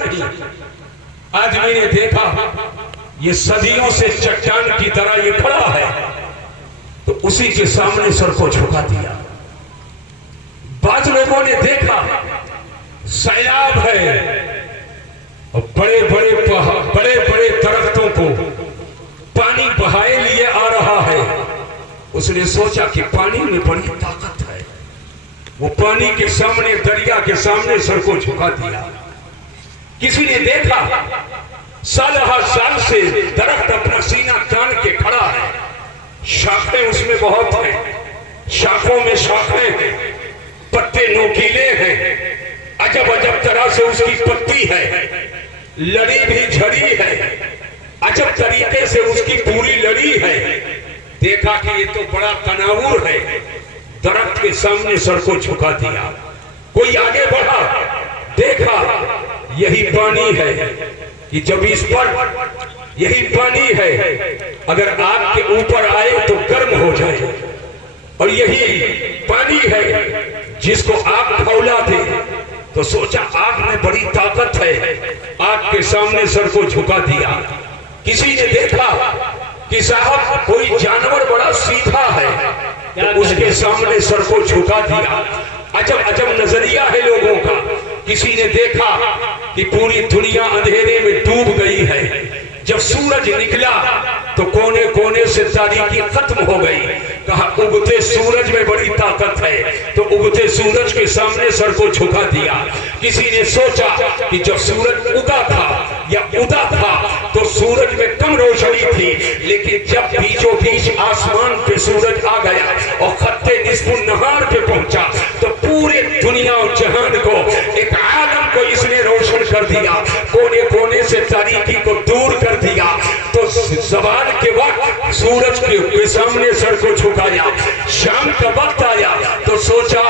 नहीं। आदमी ने देखा ये सदियों से चट्टान की तरह ये खड़ा है, तो उसी के सामने सर को झुका दिया। बाद लोगों ने देखा सैलाब है और बड़े बड़े दरख्तों को पानी बहाए लिए आ रहा है। उसने सोचा कि पानी में बड़ी ताकत है। वो पानी के सामने, दरिया के सामने सर को झुका दिया। किसी ने देखा साल हर साल से दरख्त अपना सीना तान के खड़ा है, शाखें उसमें बहुत हैं, शाखों में शाखें हैं, पत्ते नोकीले हैं, अजब अजब तरह से उसकी पत्ती है, लड़ी भी झड़ी है, अजब तरीके से उसकी पूरी लड़ी है। देखा कि ये तो बड़ा तनावुर है, दरख्त के सामने सर को झुका दिया। कोई आगे बढ़ा, देखा यही पानी है कि जब इस पर यही पानी है, अगर आग के ऊपर आए तो गर्म हो जाए, और यही पानी है जिसको आग खौला दे। तो सोचा आग में बड़ी ताकत है, आग के सामने सर को झुका दिया। किसी ने देखा कि साहब कोई जानवर बड़ा सीधा है, तो उसके सामने सर को झुका दिया। अजब अजब नजरिया है लोगों का। किसी ने देखा कि पूरी दुनिया अंधेरे में डूब गई है, जब सूरज निकला तो कोने कोने से तारीकी खत्म हो गई। कहा उगते सूरज में बड़ी ताकत है, तो उगते सूरज के सामने सर को झुका दिया। किसी ने सोचा कि जब सूरज उगा था या उदा था तो सूरज में कम रोशनी थी, लेकिन जब बीचों बीच आसमान पे सूरज आ गया और खत्ते निस्फुन नहार पे पहुंचा, तो पूरे दुनिया और जहान को, एक आलम को इसने रोशन कर दिया, कोने कोने से तारीकी को दूर कर दिया। तो सवाल के वक्त सूरज के सामने सर को झुकाया। शाम का वक्त आया तो सोचा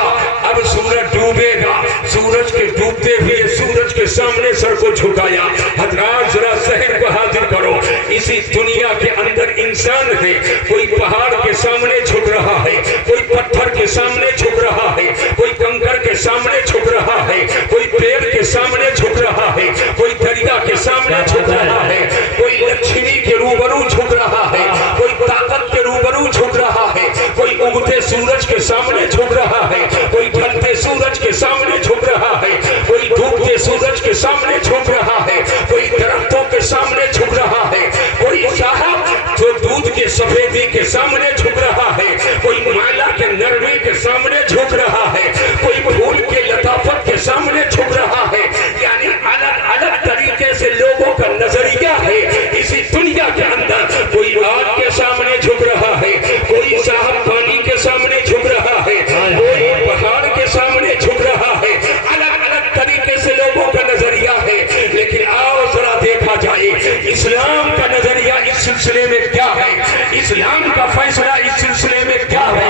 अब सूरज डूबेगा, सूरज के डूबते हुए सूरज के सामने सर को झुकाया। हजरात जरा सहन को हाजिर करो, इसी दुनिया के अंदर इंसान है, कोई पहाड़ के सामने झुक रहा है, कोई पत्थर के सामने झुक रहा है, कोई कंकर के सामने झुक रहा है, कोई पेड़ के सामने झुक रहा है, कोई दरिया के सामने झुक रहा है, कोई लक्ष्मी के रूबरू झुक रहा है, कोई ताकत के रूबरू झुक रहा है, कोई उगते सूरज के सामने झुक रहा है, कोई ढलते सूरज के सामने झुक रहा है, कोई डूबते सूरज के सामने झुक रहा है, कोई दरख्तों के सामने झुक रहा है, कोई साहब जो दूध के सफेदी के सामने झुक रहा है, कोई माला के नरमी के सामने झुक रहा है, कोई फूल के लताफत के सामने झुक रहा है। यानी अलग अलग तरीके से लोगों का नजरिया है इसी दुनिया के अंदर। कोई आग के सामने झुक रहा है, कोई साहब पानी के सामने झुक रहा है, कोई पहाड़ के सामने झुक रहा है। अलग अलग तरीके से लोगों का नजरिया है। लेकिन आओ जरा देखा जाए इस्लाम का नजरिया इस सिलसिले में क्या है, इस्लाम का फैसला इस सिलसिले में क्या है।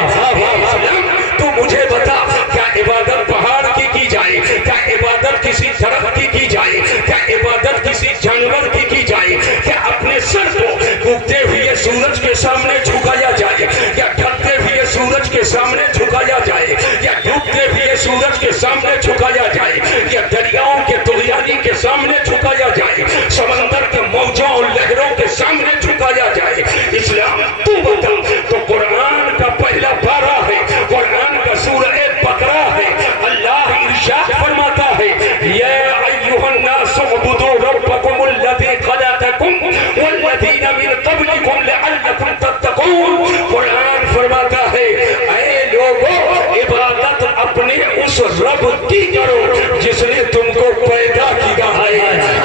इस्लाम तो मुझे बता, क्या इबादत पहाड़ की जाए, क्या इबादत किसी दरख्त की जाए, क्या इबादत किसी जानवर की जाए, क्या अपने सर को उगते हुए सूरज के सामने झुकाया जाए, या ढलते हुए सूरज के सामने झुकाया जाए, या डूबते हुए सूरज के सामने झुकाया जाए, या दरियाओं के तुगयानी के सामने झुकाया जाए, समंदर के मौजों और लहरों के सामने झुकाया जाए। इस्लाम तू बता। तो कुरान का पहला पारा है, कुरान का सूरह बकरा है। अल्लाह इरशाद फरमाता है, या अय्युहन नास उबुदू रब्बकुमुल्लज़ी खलक़कुम वल्लज़ीना मिन क़ब्लिकुम लअल्लकुम तत्तक़ून। कुरान फरमाता है, ऐ लोगों, इबादत अपने उस रब की करो जिसने तुमको पैदा किया है,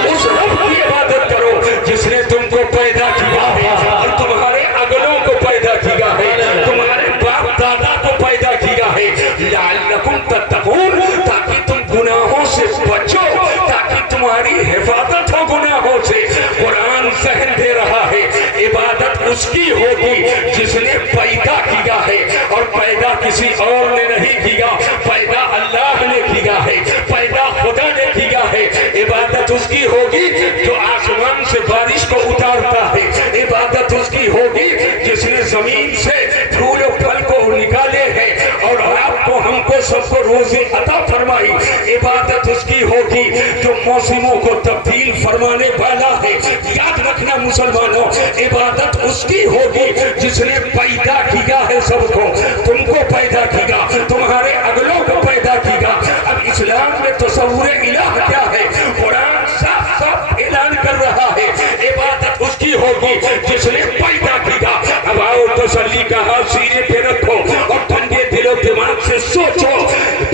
उस रब की इबादत करो जिसने तुमको पैदा किया है, और तुम्हारे अगलों को पैदा किया है, तुम्हारे बाप दादा को पैदा किया है, लअल्लकुम तत्तक़ून, ताकि तुम गुनाहों से बचो, ताकि तुम्हारी हिफाजत हो गुनाहों से। कुरान सहन दे रहा है, इबादत उसकी होगी जिसने पैदा किया है, और पैदा किसी और ने नहीं किया, पैदा अल्लाह ने किया है, पैदा खुदा ने किया है। इबादत उसकी होगी जो आसमान से बारिश को उतारता है, इबादत उसकी होगी जिसने जमीन से फूल और फल को निकाले हैं और आपको हमको सबको रोजी अता फरमाई। इबादत उसकी होगी जो मौसमों को तब्दील फरमाने वाला है। याद रखना मुसलमानों, इबादत उसकी होगी जिसने पैदा किया है सबको। तुमको पैदा किया, तुम्हारे अगलों को पैदा किया। अब इस्लाम में तसव्वुर इलाह क्या है? कुरान साफ साफ ऐलान कर रहा है, इबादत उसकी होगी जिसने पैदा किया। अब आओ तसल्ली का हाथ सीने पे रखो और ठंडे दिलो दिमाग से सोचो,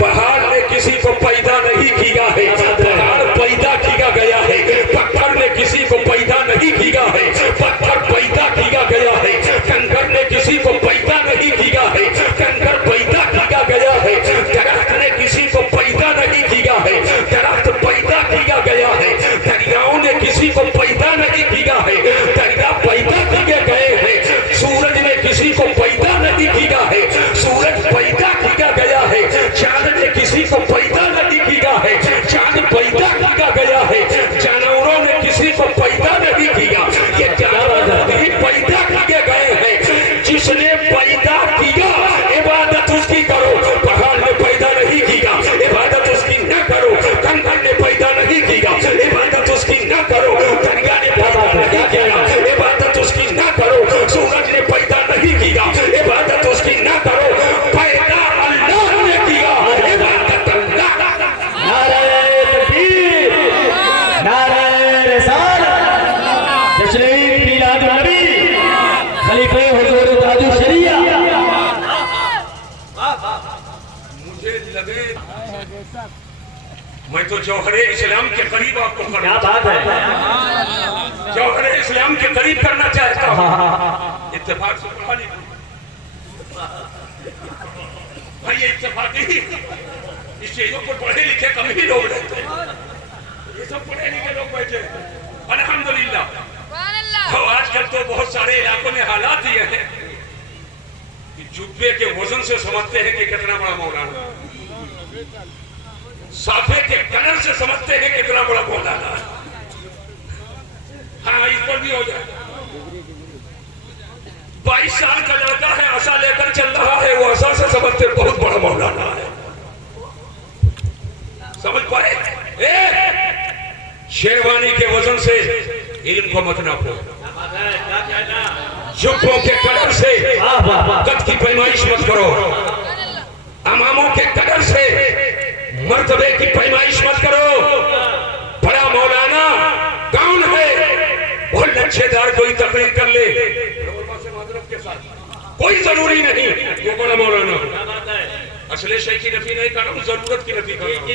पहाड़ ने किसी को पैदा नहीं किया है, पहाड़ पैदा किया गया है। पत्थर ने किसी को पैदा नहीं किया है, पत्थर पैदा किया गया है। कंकर ने किसी को पैदा नहीं किया है, कंकर पैदा किया गया है। दरख्त ने किसी को पैदा नहीं किया है, दरख्त पैदा किया गया है। दरियाओं ने किसी को पैदा नहीं किया है, दरिया पैदा किए गए हैं। सूरज ने किसी को पैदा नहीं किया है, सूरज पैदा किया गया है। चांद ने किसी को पैदा नहीं किया है, चांद पैदा किया गया है। जानवरों ने किसी को पैदा नहीं किया, ये जानवर भी पैदा किए गए हैं। जिसने पैदा किया इबादत उसकी करो। पहाड़ ने पैदा नहीं किया, इबादत उसकी न करो। कंकर ने पैदा नहीं किया, इबादत उसकी न करो। दरिया ने पैदा नहीं किया, इबादत उसकी न करो। सूरज ने पैदा नहीं किया, इबादत उसकी न करो। पैदा अल्लाह ने किया, इबादत अल्लाह। नारे तकबीर, नारे रिसालत, जश्न मीलाद नबी, खलीफे हुजूर ताजुल शरिया। मुझे लगे मैं तो जौहरे इस्लाम के करीब आपको क्या बात है, जौहरे इस्लाम के करीब करना चाहता हूँ। इत्तेफाक से पढ़ा नहीं भाई, ये इत्तेफाकी इस चीजों पर पढ़े लिखे कम ही लोग रहते हैं। ये सब पढ़े लिखे लोग बैठे अल्हम्दुलिल्लाह। तो आजकल तो बहुत सारे इलाकों में हालात ये हैं कि जुब्बे के वजन से समझते हैं कि कितना बड़ा मौलाना, साफे के कलर से समझते हैं कितना बड़ा मौलाना। हाँ, इस पर भी हो जाए। 22 साल का लड़का है, आशा लेकर चल रहा है, वो आशा से समझते बहुत बड़ा मौलाना है। समझ पाए? शेरवानी के वजन से इल्म को मत नापो, जुब्बों के कलर से कद की पैमाइश मत करो, अमामों के कलर से मर्तबे की पैमाइश मत करो। बड़ा मौलाना कौन है? बहुत लच्छेदार कोई तकरीर कर ले के साथ, कोई जरूरी नहीं वो बड़ा मौलाना हो। असले शय की नफी नहीं कर रहा हूँ, जरूरत की नफी कर रहा हूँ।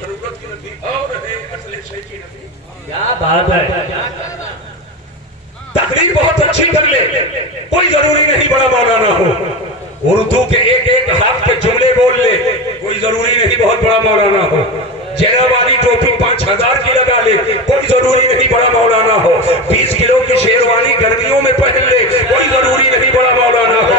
जरूरत की नफी और है असले शय की नफी। क्या बात है, तकरीर बहुत अच्छी कर ले, कोई जरूरी नहीं बड़ा मौलाना हो। उर्दू के एक एक हाथ के जुमले बोल ले, कोई जरूरी नहीं बहुत बड़ा मौलाना हो। जरा वाली टोपी 5000 की लगा ले, कोई जरूरी नहीं बड़ा मौलाना हो। 20 किलो की शेरवानी गर्मियों में पहन ले, कोई जरूरी नहीं बड़ा मौलाना हो।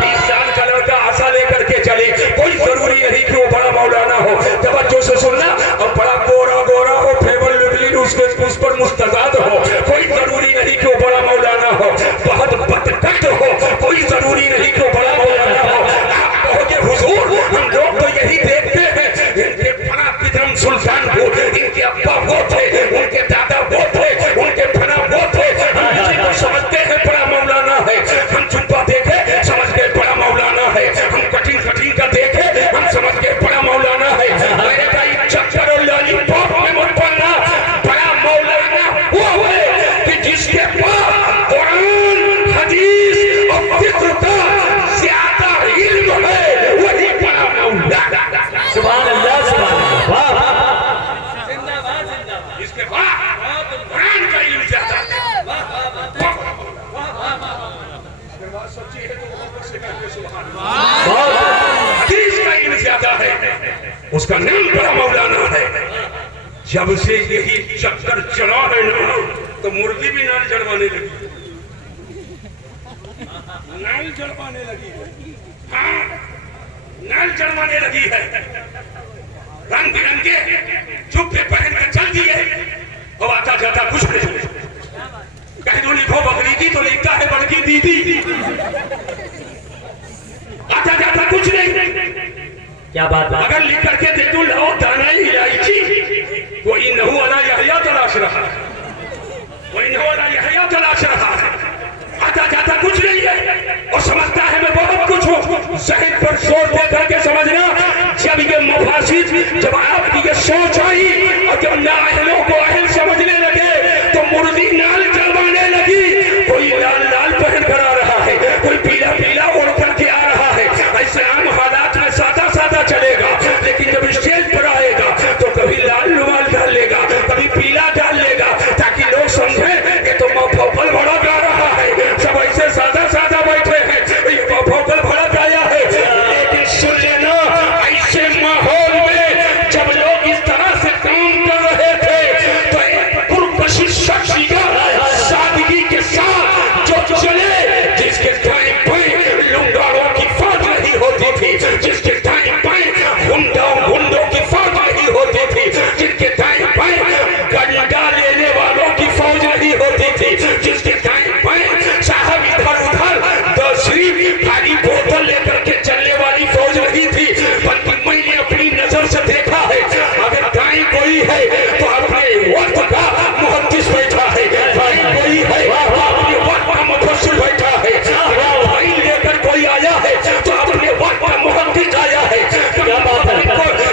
20 साल का लड़का आशा लेकर के चले, कोई जरूरी नहीं कि वो बड़ा मौलाना हो। तवज्जो से सुनना। और बड़ा गोरा गोरा हो, फेवर लिबलिन उसके उस पर मुस्तजाद हो, कोई जरूरी नहीं कि वो बड़ा मौलाना हो। बहुत बदकट हो, कोई जरूरी नहीं कि वो बड़ा मौलाना हो। आप कहोगे हुजूर, हम लोग तो यही देखते हैं, इनके फना पिदरम सुल्तानपुर, इनके अब्बा वो थे, उनके दादा वो थे, उनके फना वो थे, हम इसी को समझते हैं बड़ा मौलाना है। हम जुब्बा देखे समझ गए बड़ा मौलाना है, हम कठिन कठिन का देखे हम समझ गए बड़ा मौलाना है। मेरे भाई चक्कर और लॉलीपॉप में मत पड़ना। बड़ा मौलाना वो है कि जिसके पास कुरान हदीस और फिक्र का ज्यादा इल्म है, वही बड़ा मौलाना। सुभान अल्लाह, सुभान अल्लाह, वाह। इसके बाद कुरान का इल्म ज्यादा है। सच्ची है तो मोहब्बत से कहते सुभान अल्लाह। हदीस का इल्म ज्यादा है, उसका नाम बड़ा मौलाना है। जब से यही चक्कर चला है ना, तो मुर्गी भी नाल जड़वाने लगी, नाल जड़वाने लगी है। हाँ, नाल जड़वाने लगी है। रंग बिरंगे जुब्बे पहन कर चल दिए, और आता जाता कुछ नहीं। कहीं तो लिखो बकरीदी तो लिखता है बड़की दीदी, आता जाता कुछ नहीं। क्या बात है। अगर लिख करके दे दूं लाओ दाना इलायची, कोई नहू वाला यहया तलाश रहा है, कोई नहू वाला यहया तलाश रहा है, आता जाता कुछ नहीं है और समझता है मैं बहुत कुछ हूँ। जहन पर जोर दे करके समझना, जब ये मुफासिद, जब आपकी ये सोच आई और जब नाअहलों को अहल समझने लगे तो मुर्दी नाल चलवाने लगी। कोई लाल लाल पहन कर आ रहा है, कोई पीला पीला ओढ़ करके आ रहा है। ऐसे आम हालात में सादा सादा चलेगा, लेकिन जब स्टेज पर आएगा तो कभी लाल रुमाल डाल लेगा, कभी पीला डाल लेगा, ताकि लोग समझे कि तो मफौकल बड़ा गा रहा है। सब ऐसे सादा सादा बैठे हैं, ये मफौकल बड़ा गाया है। लेकिन सुन लेना, ऐसे माहौल में जब लोग इस तरह से काम कर रहे थे तो एक पुरकशिश शख्सियत सादगी के साथ जो चले, जिसके दाएं बाएं लुंगारों की फौज नहीं होती थी, जिसके दाएं बाएं गुंडों की फौज नहीं होती थी, जिसके दाएं बाएं गंडा लेने वालों की फौज नहीं होती थी, जिसके दाएं बाएं साहब इधर उधर दशरीफ खाली बोतल लेकर के चलने वाली फौज नहीं थी। बल्कि मैंने अपनी नजर से देखा है, अगर दाएं कोई है तो अपने वक्त का मुहद्दिस बैठा है, दाएं कोई है तो अपने वक्त का मुफस्सिर बैठा है, दाएं लेकर कोई आया है तो अपने वक्त का मुहद्दिस आया है।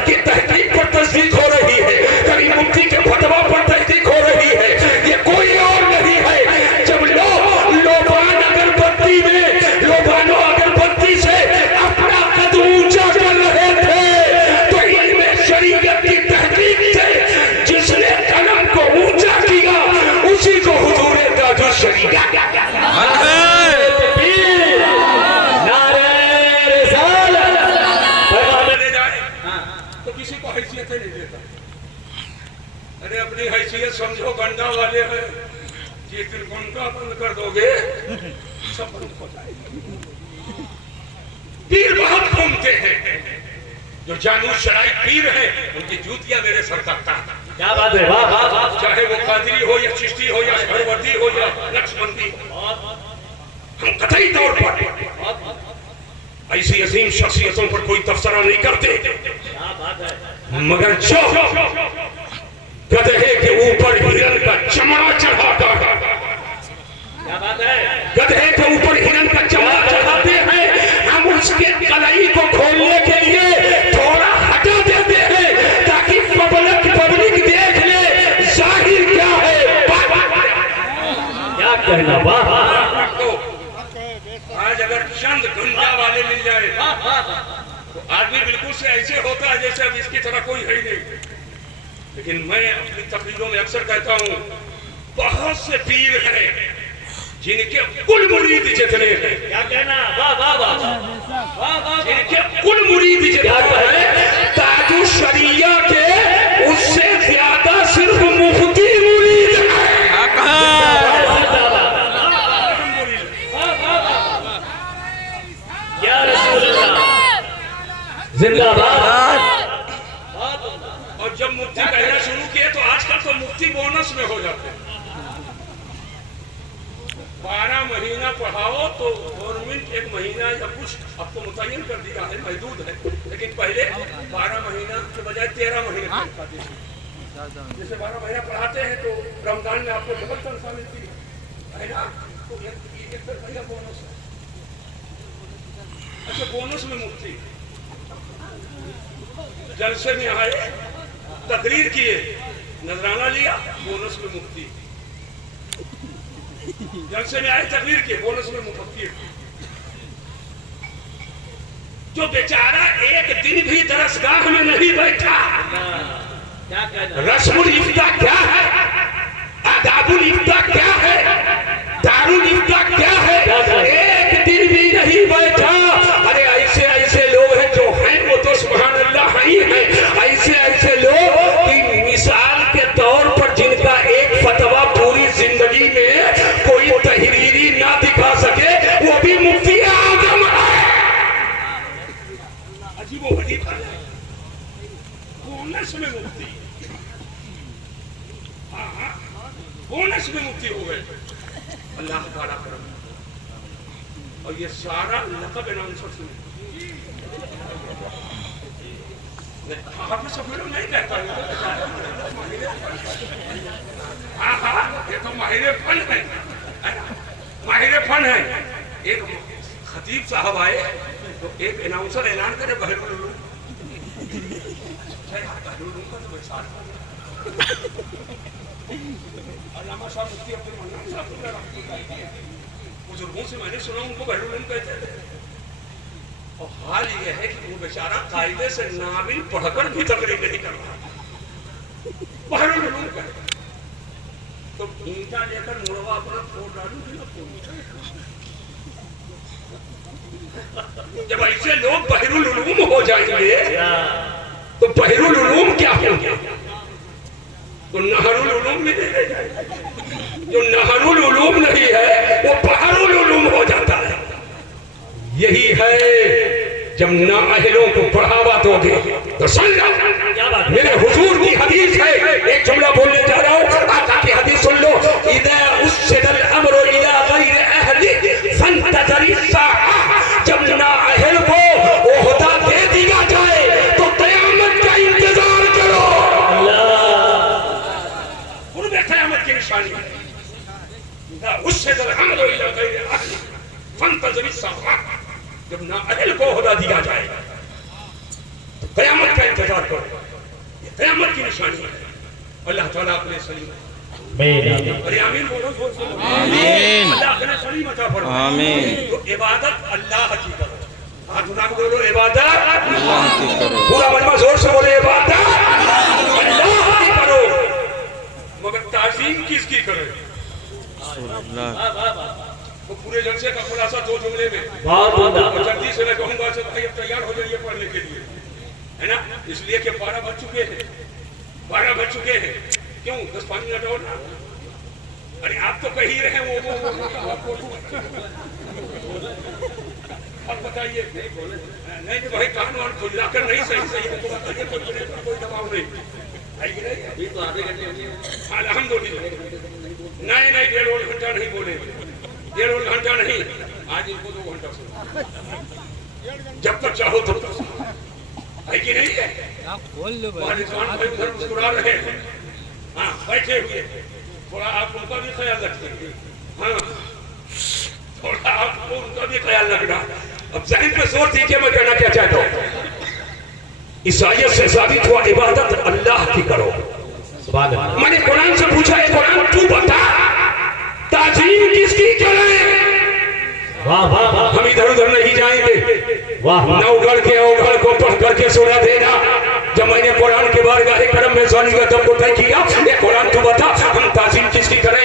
कि तहकीक पर तस्दीक हो रही है, कभी मुफ्ती के फतवा पर तस्दीक हो रही है, ये कोई और नहीं है। जब लोबान अगरबत्ती में लोबानो अगरबत्ती से अपना कद ऊंचा कर रहे थे तो इनमें शरीयत की तहकीक से जिसने कलम को ऊंचा किया उसी को हुजूर ताजुल शरीयत तो किसी को हैसियत नहीं देता। अरे अपनी हैसियत समझो, गंडा वाले हैं, जिस दिन गुंडा बंद कर दोगे सब बंद हो जाएगा। पीर बहुत घूमते हैं, जो जानू शराइ पीर है उनकी जूतियां मेरे सर तकता। क्या बात है, वाह वाह वाह। चाहे वो कादरी हो या चिश्ती हो या सरवर्दी हो या नक्शबंदी हो, हम कतई तौर पर ऐसी अजीम शख्सियतों पर कोई तबसरा नहीं करते, मगर जो गधे के ऊपर हिरन का चमड़ा चढ़ाकर, गधे के ऊपर हिरन का चमड़ा चढ़ाते हैं, हम उसके कलाई को खोलने के लिए थोड़ा हटा देते हैं ताकि पब्लिक देख ले जाहिर क्या है। क्या कहना, वाह। आज अगर चंद गंजा वाले मिल जाए तो आदमी बिल्कुल से ऐसे होता है जैसे अब इसकी तरह कोई है ही नहीं। लेकिन मैं अपनी तकरीरों में अक्सर कहता हूँ, बहुत से पीर हैं जिनके कुल मुरीद जितने हैं, क्या कहना, वाह वाह वाह। जिनके कुल मुरीद जितने हैं ताजुल शरिया के, उससे ज्यादा सिर्फ मुफ्ती मुरीद है। जिंदाबाद। और जब मुफ्ती कहना शुरू किए तो आजकल तो मुफ्ती बोनस में हो जाते हैं। 12 महीना पढ़ाओ तो गवर्नमेंट 1 महीना या कुछ अब तो मुतय्यन कर दिया है, महदूद है, लेकिन पहले 12 महीना के बजाय 13 महीने पढ़ाते थे। जैसे 12 महीना पढ़ाते हैं तो रमजान में आपको डबल तनख्वाह मिलती है ना, तो एक तरह बोनस है। अच्छा, बोनस में मुफ्ती जलसे में आए, तकरीर किए, नजराना लिया, बोनस में मुफ्ती। जलसे में आए, तकरीर किए, बोनस में मुफ्ती। जो बेचारा एक दिन भी दरसगाह में नहीं बैठा, रस्मुल इफ्ता क्या है, आदाबुल इफ्ता क्या है, दारुल इफ्ता क्या है, एक दिन भी नहीं बैठा। अरे ऐसे ऐसे लोग हैं जो हैं वो तो सुभान अल्लाह ही हैं। ऐसे ऐसे लोग कि मिसाल के तौर पर जिनका एक फतवा पूरी जिंदगी में कोई तहरीरी ना दिखा सके, वो भी मुफ्ती आजम है। अजीबो गरीब है, बोनस में मुफ्ती, बोनस में मुफ्ती हो गए। अल्लाह ताला करम। और ये सारा लक़ब अनाउंसर सुने, आपने सब लोग नहीं कहता हाँ हाँ ये तो माहिर फन है माहिर फन है। एक खतीब साहब आए तो एक अनाउंसर ऐलान करे बहरुल उलूम अल्लामा साहब मुफ्ती अब्दुल मन्नान साहब बुजुर्गों से मैंने सुना उनको बहरुल उलूम कहते थे। और हाल ये है कि वो बेचारा कायदे से नाबिल पढ़कर भी तकरीर नहीं कर रहा बहरुल उलूम कहते। तो ईंटा लेकर मुड़वा अपना फोड़ डालू जब ऐसे लोग बहरुल उलूम हो जाएंगे तो बहरुल उलूम क्या होंगे? तो नहरुल उलूम में नहीं जाएगा। जो नहरुल उलूम नहीं है वो बहरुल उलूम हो जाता है। यही है जब नाअहलों को बढ़ावा दोगे तो सुन लो मेरे हुजूर की हदीस है। एक जुमला बोलने जा रहा हूँ आका की हदीस सुन लो। इदा उस्सिदल अम्रु इला गैर अहली फंतज़री साअह। जब नाअहल को ओहदा दे दिया जाए तो क़यामत का इंतजार करो। अल्लाह क़यामत की निशानी है। इदा उस्सिदल अम्रु इला गैर अहली फंतज़री साअह। जब नाअहल को ओहदा दिया जाए तो क़यामत का इंतजार करो। ये क़यामत की निशानी है। अल्लाह ताला अपने सलीम अरे आमीन बोलो आमीन। अल्लाह अपने सलीम अता फरमाए आमीन। तो इबादत अल्लाह की करो। हाथ उठा के बोलो इबादत अल्लाह की करो। पूरा मजमा जोर से बोले इबादत अल्लाह की करो। मगर ताज़ीम किसकी करो? तो पूरे जलसे का खुलासा दो जुमले में जल्दी से मैं कहूंगा से भाई अब तैयार हो जाइए पढ़ने के लिए है ना। इसलिए कि 12 बज चुके हैं 12 बज चुके हैं। क्यों 10-5 मिनट और ना? अरे आप तो कह ही रहे वो अब बताइए नहीं तो भाई कान वान खुला कर नहीं सही सही है तो बताइए कोई दबाव नहीं अभी तो आधे घंटे अल्हम्दुलिल्लाह नहीं 1.5 घंटा नहीं बोलेंगे 1.5 घंटा नहीं आज इनको 2 घंटा सुनो जब तक चाहो तब तक है कि नहीं है। उधर मुस्कुरा रहे हैं हाँ बैठे हुए थोड़ा आप उनका भी ख्याल रखिए हाँ थोड़ा आपको उनका भी ख्याल रखना। अब ज़हन पे जोर दीजिए मैं कहना क्या चाहता हूँ। इस आयत से साबित हुआ इबादत अल्लाह की करो। मैंने कुरान से पूछा है कुरान तू बता ताज़ीम किसकी करें? हम इधर उधर नहीं जाएंगे। नवगढ़ के अवगढ़ को पढ़ करके सुना देना। जब मैंने कुरान के बारगाह करम में जाने का तब को तय किया ये कुरान तू बता हम ताज़ीम किसकी करें?